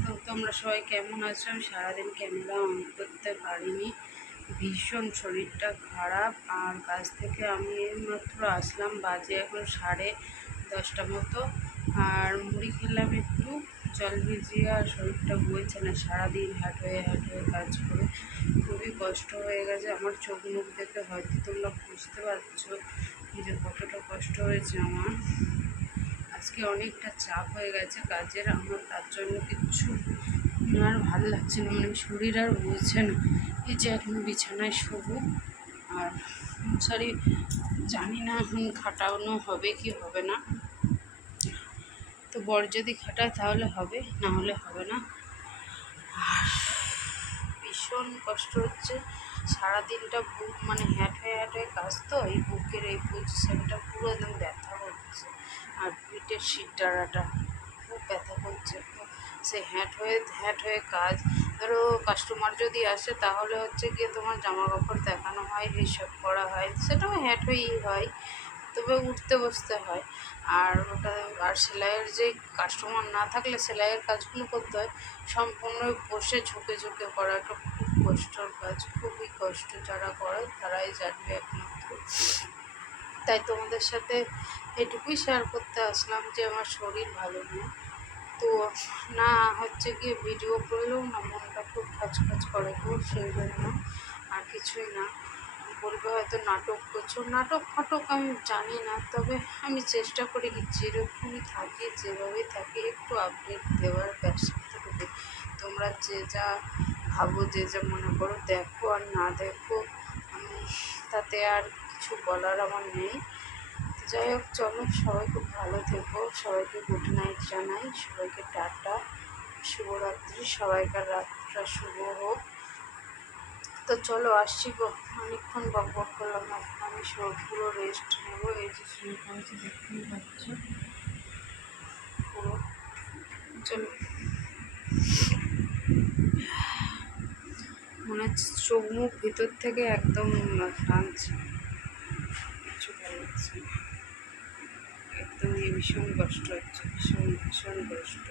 তো তোমরা সবাই কেমন আছো? আমি সারাদিন ক্যামেরা অন করতে পারিনি। ভীষণ শরীরটা খারাপ। আর কাজ থেকে আমি এইমাত্র আসলাম বাজে এখন সাড়ে দশটা মতো। আর মুড়ি খেলাম একটু। জল ভিজিয়ে আর শরীরটা বইছে না। সারাদিন হাট হয়ে হাট হয়ে কাজ করে খুবই কষ্ট হয়ে গেছে। আমার চোখ মুখ দেখে হয়তো তোমরা বুঝতে পারছ যে কতটা কষ্ট হয়েছে আমার। আজকে অনেকটা চাপ হয়ে গেছে কাজের, আমার তার জন্য কিচ্ছু আর ভালো লাগছে না মানে শরীর আর বলছে না। এই যে এখন বিছানায় শোবো, আর মশারি জানি না এখন খাটানো হবে কি হবে না। তো বর যদি খাটায় তাহলে হবে, না হলে হবে না। আর ভীষণ কষ্ট হচ্ছে, সারাদিনটা বুক মানে হ্যাট হয়ে হ্যাট হয়ে কাজ তো, এই বুকের এই পজিশনটা পুরো একদম ব্যথা আর পিঠের শিরদাঁড়াটা খুব ব্যথা করছে। সে হ্যাট হয়ে হ্যাট হয়ে কাজ, ধরো কাস্টমার যদি আসে তাহলে হচ্ছে গিয়ে তোমার জামা কাপড় দেখানো হয়, এইসব করা হয়। সেটাও হ্যাট হয়েই হয়, তবে উঠতে বসতে হয়। আর ওটা, আর সেলাইয়ের যে কাস্টমার না থাকলে সেলাইয়ের কাজগুলো করতে হয়। সম্পূর্ণ বসে ঝুঁকে ঝুঁকে করাটা খুব কষ্টর কাজ, খুবই কষ্ট যারা করে তারাই জানবে একমাত্র। তাই তোমাদের সাথে এটুকুই শেয়ার করতে আসলাম যে আমার শরীর ভালো নেই। তো না হচ্ছে গিয়ে ভিডিও করলেও না, মনটা খুব খাচখাচ করে গো, সেই জন্য আর কিছুই না। বলবে হয়তো নাটক করছ, নাটক ফাটক আমি জানি না, তবে আমি চেষ্টা করি যেরকমই থাকি যেভাবে থাকি, একটু আপডেট দেওয়ার ব্যস্তটুকু তোমরা যে যা ভাবো, যে যা মনে করো, দেখো আর না দেখো, আমি তাতে আর কিছু বলার আমার নেই। যাই হোক, চলো, সবাই খুব ভালো থেকো। সবাইকে গুড নাইট জানাই। সবাইকে টাটা। শুভরাত্রি। সবাইকার রাতটা শুভ হোক। তো চলো, আসছি গো। অনেকক্ষণ বক বক করলাম। আমি সব পুরো রেস্ট নেব। এই যে শুয়ে পড়েছি, দেখতেই পাচ্ছ। পুরো। চলো। মনে হচ্ছে চোখ মুখ ভিতর থেকে একদম টানছে। কিছু যাচ্ছে একদমই ভীষণ কষ্ট হচ্ছে ভীষণ ভীষণ কষ্ট।